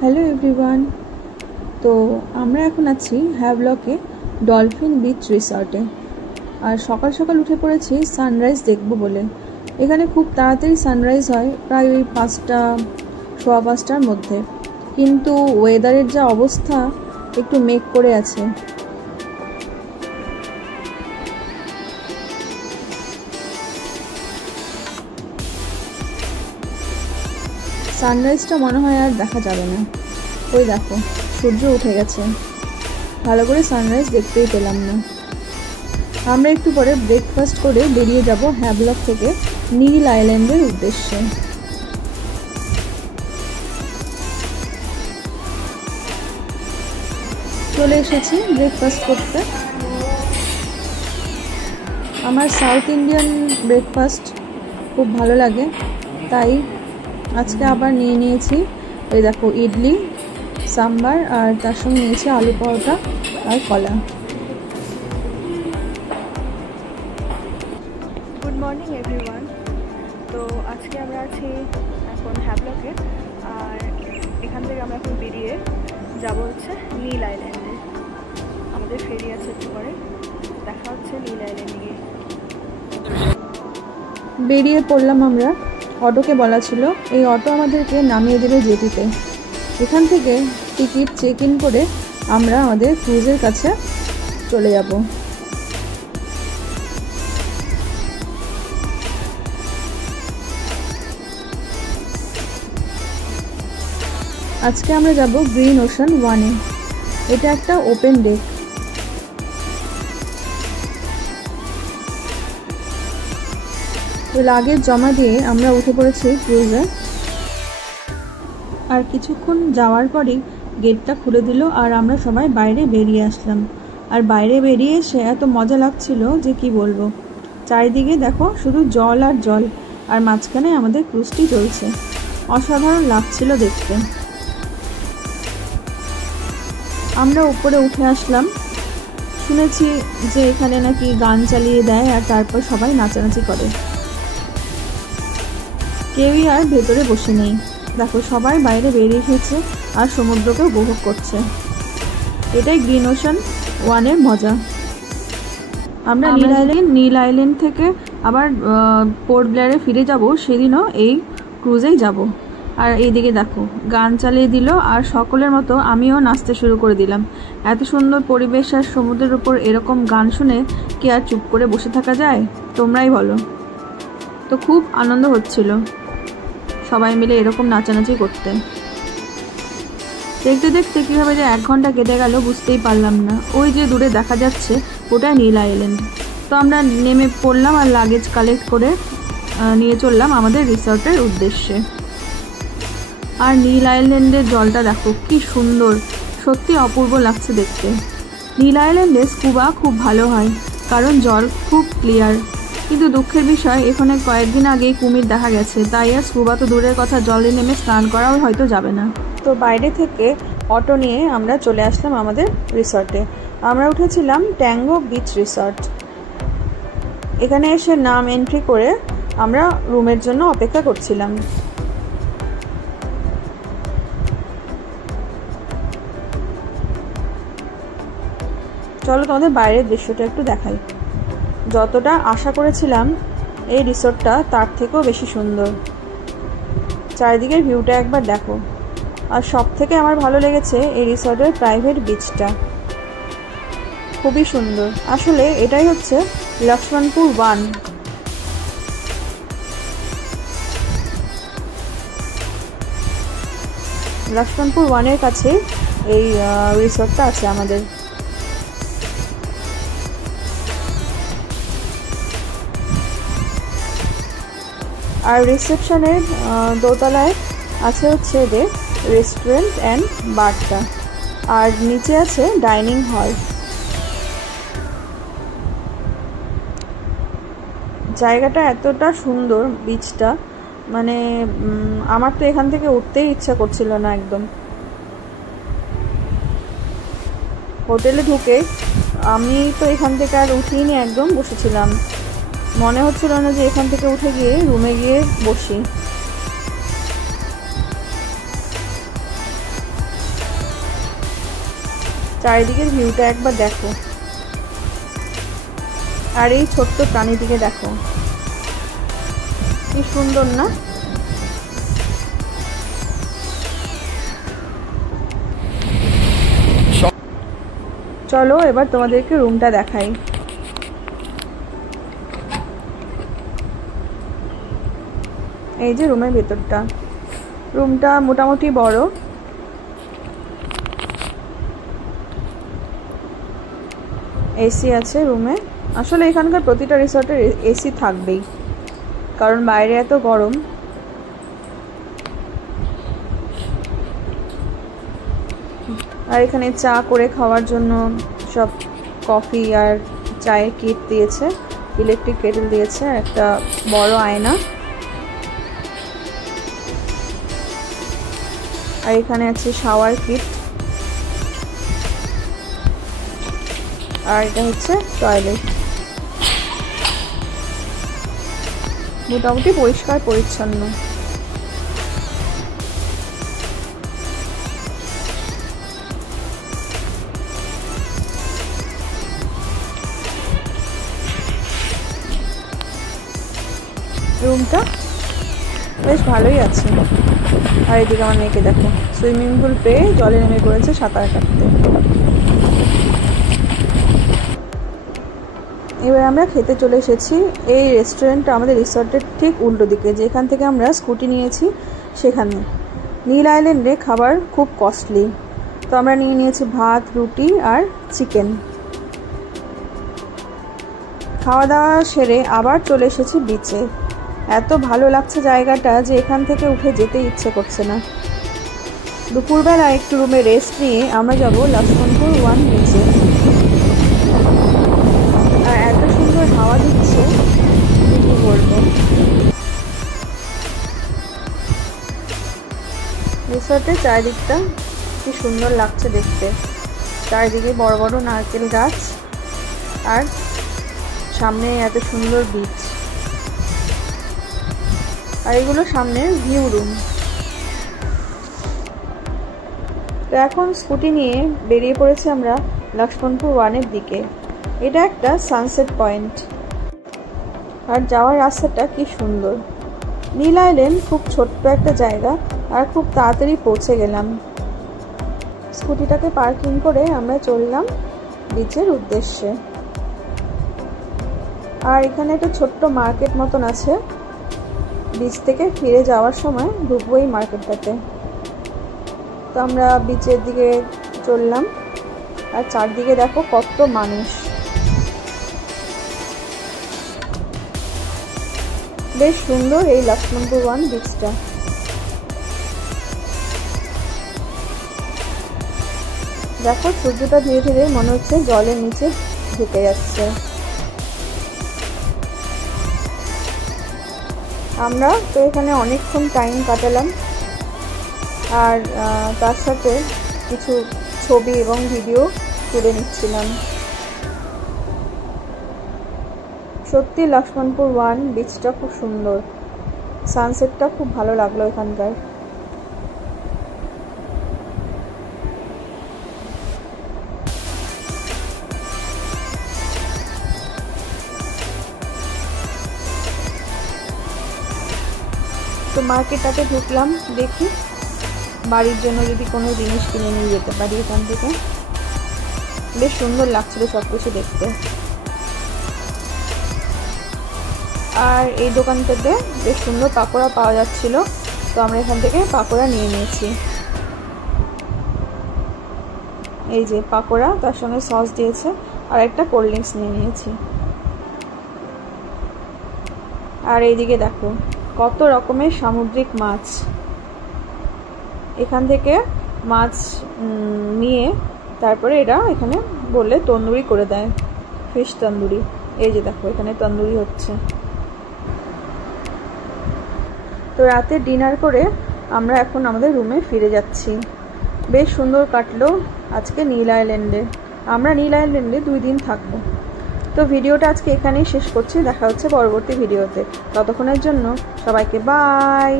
Hello everyone. তো আমরা এখন আছি হ্যাভলকে ডলফিন বিচ রিসর্টে। আর সকাল সকাল উঠে পড়েছি সানরাইজ দেখব বলে। এখানে খুব তাড়াতাড়ি সানরাইজ হয়, প্রায় ওই 5টা সোয়া 5টার মধ্যে, কিন্তু ওয়েদারের যা অবস্থা, একটু মেঘ করে আছে। সানরাইজটা মনে হয় আর দেখা যাবে না। ওই দেখো, সূর্য উঠে গেছে, ভালো করে সানরাইজ দেখতেই পেলাম না। আমরা একটু পরে ব্রেকফাস্ট করে বেরিয়ে যাব হ্যাভলক থেকে নীল আইল্যান্ডের উদ্দেশ্যে। চলে এসেছি ব্রেকফাস্ট করতে। আমার সাউথ ইন্ডিয়ান ব্রেকফাস্ট খুব ভালো লাগে, তাই আজকে আবার নিয়ে নিয়েছি ওই দেখো ইডলি, সাম্বার, আর তার সঙ্গে নিয়েছি আলু পরোটা আর কলা। Good morning everyone. তো আজকে আমরা আছি এখন হ্যাভলকে, আর এখান থেকে আমরা এখন বেরিয়ে যাব হচ্ছে নীল আইল্যান্ডে। আমাদের ফেরি আছে একটু পরে, দেখা হচ্ছে নীল আইল্যান্ডে গিয়ে। বেরিয়ে পড়লাম আমরা। অটোকে বলা ছিল এই অটো আমাদেরকে নামিয়ে দেবে জেটিতে। এখান থেকে টিকিট চেক ইন করে আমরা আমাদের ক্রুজের কাছে চলে যাব। আজকে আমরা যাব গ্রিন ওশান 1-এ। এটা একটা ওপেন ডেক। লাগেজ জমা দিয়ে আমরা উঠে পড়েছি ক্রুজে। আর কিছুক্ষণ যাওয়ার পরেই গেটটা খুলে দিল আর আমরা সবাই বাইরে বেরিয়ে আসলাম। আর বাইরে বেরিয়ে এসে এত মজা লাগছিল যে কি বলবো। চারিদিকে দেখো শুধু জল আর জল, আর মাঝখানে আমাদের ক্রুজটি চলছে। অসাধারণ লাগছিল দেখতে। আমরা উপরে উঠে আসলাম। শুনেছি যে এখানে নাকি গান চালিয়ে দেয় আর তারপর সবাই নাচানাচি করে। কেউই আর ভেতরে বসে নেই। দেখো সবাই বাইরে বেরিয়ে এসেছে আর সমুদ্রকে উপভোগ করছে। এটাই গ্রিন ওশান 1-এর মজা। আমরা নীল আইল্যান্ড থেকে আবার পোর্ট ব্লেয়ারে ফিরে যাব, সেদিনও এই ক্রুজেই যাব। আর এইদিকে দেখো গান চালিয়ে দিল, আর সকলের মতো আমিও নাচতে শুরু করে দিলাম। এত সুন্দর পরিবেশ আর সমুদ্রের উপর এরকম গান শুনে কি আর চুপ করে বসে থাকা যায়? তোমরাই বলো। তো খুব আনন্দ হচ্ছিল সবাই মিলে এরকম নাচানাচি করতে। দেখতে দেখতে কীভাবে যে 1 ঘন্টা কেটে গেল বুঝতেই পারলাম না। ওই যে দূরে দেখা যাচ্ছে ওটাই নীল আইল্যান্ড। তো আমরা নেমে পড়লাম আর লাগেজ কালেক্ট করে নিয়ে চললাম আমাদের রিসর্টের উদ্দেশ্যে। আর নীল আইল্যান্ডের জলটা দেখো কি সুন্দর, সত্যি অপূর্ব লাগছে দেখতে। নীল আইল্যান্ডে স্কুবা খুব ভালো হয়, কারণ জল খুব ক্লিয়ার। কিন্তু দুঃখের বিষয়, এখানে কয়েকদিন আগেই কুমির দেখা গেছে, তাই আর স্কুবা তো দূরের কথা, জলে নেমে স্নান করাও হয়তো যাবে না। তো বাইরে থেকে অটো নিয়ে আমরা চলে আসলাম আমাদের রিসর্টে। আমরা উঠেছিলাম ট্যাঙ্গো বিচ রিসর্ট। এখানে এসে নাম এন্ট্রি করে আমরা রুমের জন্য অপেক্ষা করছিলাম। চলো তোমাদের বাইরের দৃশ্যটা একটু দেখাই। যতটা আশা করেছিলাম এই রিসর্টটা তার থেকেও বেশি সুন্দর। চারিদিকের ভিউটা একবার দেখো। আর সব থেকে আমার ভালো লেগেছে এই রিসর্টের প্রাইভেট বিচটা, খুবই সুন্দর। আসলে এটাই হচ্ছে লক্ষ্মণপুর 1। লক্ষ্মণপুর 1-এর কাছে এই রিসর্টটা আছে আমাদের। আর রিসেপশনের দোতলায় আছে হচ্ছে এদের রেস্টুরেন্ট অ্যান্ড বারটা, আর নিচে আছে ডাইনিং হল। জায়গাটা এতটা সুন্দর, বিচটা, মানে আমার তো এখান থেকে উঠতেই ইচ্ছা করছিল না একদম। হোটেলে ঢুকে আমি তো এখান থেকে আর উঠিনি, একদম বসেছিলাম। মনে হচ্ছিল না যে এখান থেকে উঠে গিয়ে রুমে গিয়ে বসি। চারিদিকের ভিউটা একবার দেখো, আর এই ছোট্ট প্রাণীটিকে দেখো, কি সুন্দর না? চলো এবার তোমাদেরকে রুমটা দেখাই। এই যে রুমের ভেতরটা, রুমটা মোটামুটি বড়। এসি আছে রুমে। আসলে এখানকার প্রতিটা রিসর্টের এসি থাকবেই, কারণ বাইরে এত গরম। আর এখানে চা করে খাওয়ার জন্য সব কফি আর চায়ের কিট দিয়েছে, ইলেকট্রিক কেটেল দিয়েছে, আর একটা বড় আয়না। আর এখানে আছে শাওয়ার কিট, আর এটা হচ্ছে টয়লেট। মোটামুটি পরিষ্কার পরিচ্ছন্ন। রুমটা বেশ ভালোই আছে। আর এদিকে আমার মেয়েকে দেখো, সুইমিং পুল পেয়ে জলে নেমে পড়েছে সাঁতার কাটতে। এবার আমরা খেতে চলে এসেছি। এই রেস্টুরেন্টটা আমাদের রিসর্টের ঠিক উল্টো দিকে, যেখান থেকে আমরা স্কুটি নিয়েছি সেখানে। নীল আইল্যান্ডে খাবার খুব কস্টলি, তো আমরা নিয়েছি ভাত, রুটি আর চিকেন। খাওয়া দাওয়া সেরে আবার চলে এসেছি বিচে। এত ভালো লাগছে জায়গাটা যে এখান থেকে উঠে যেতে ইচ্ছে করছে না। দুপুরবেলা একটু রুমে রেস্ট নিয়ে আমরা যাব লক্ষ্মণপুর 1 বিচে। আর এত সুন্দর হাওয়া দিচ্ছে কি বলবো। রিসর্টের চারিদিকটা কি সুন্দর লাগছে দেখতে। চারিদিকে বড় বড় নারকেল গাছ, আর সামনে এত সুন্দর বিচ। আর এগুলো সামনের ভিউ রুম। তো এখন স্কুটি নিয়ে বেরিয়ে পড়েছি আমরা লক্ষ্মণপুর 1-এর দিকে। এটা একটা সানসেট পয়েন্ট, আর যাওয়ার রাস্তাটা কি সুন্দর। নীল আইল্যান্ড খুব ছোট্ট একটা জায়গা, আর খুব তাড়াতাড়ি পৌঁছে গেলাম। স্কুটিটাকে পার্কিং করে আমরা চললাম বিচের উদ্দেশ্যে। আর এখানে একটা ছোট্ট মার্কেট মতন আছে। বিচ থেকে ফিরে যাওয়ার সময় ঢুকবো এই মার্কেটটাতে। তো আমরা বিচের দিকে চললাম, আর চারদিকে দেখো কত মানুষ। বেশ সুন্দর এই লক্ষ্মণপুর 1 বিচটা। দেখো সূর্যটা ধীরে ধীরে মনে হচ্ছে জলের নিচে ঢুকে যাচ্ছে। আমরা তো এখানে অনেকক্ষণ টাইম কাটালাম, আর তার সাথে কিছু ছবি এবং ভিডিও তুলে নিচ্ছিলাম। সত্যি লক্ষ্মণপুর 1 বিচটা খুব সুন্দর। সানসেটটা খুব ভালো লাগলো এখানকার। তো মার্কেটটাতে ঢুকলাম, দেখি বাড়ির জন্য যদি কোনো জিনিস কিনে নিয়ে যেতে পারি এখান থেকে। বেশ সুন্দর লাগছিল সব কিছু দেখতে। আর এই দোকানটাতে বেশ সুন্দর পাকোড়া পাওয়া যাচ্ছিল, তো আমরা এখান থেকে পাকোড়া নিয়ে নিয়েছি। এই যে পাকোড়া, তার সঙ্গে সস দিয়েছে, আর একটা কোল্ড ড্রিঙ্কস নিয়ে নিয়েছি। আর এইদিকে দেখো কত রকমের সামুদ্রিক মাছ। এখান থেকে মাছ নিয়ে তারপরে এরা এখানে বললে তন্দুরি করে দেয়, ফিশ তন্দুরি। এই যে দেখো এখানে তন্দুরি হচ্ছে। তো রাতে ডিনার করে আমরা এখন আমাদের রুমে ফিরে যাচ্ছি। বেশ সুন্দর কাটলো আজকে নীল আইল্যান্ডে। আমরা নীল আইল্যান্ডে 2 দিন থাকবো। তো ভিডিওটা আজকে এখানেই শেষ করছি। দেখা হচ্ছে পরবর্তী ভিডিওতে। ততক্ষণের জন্য সবাইকে বাই।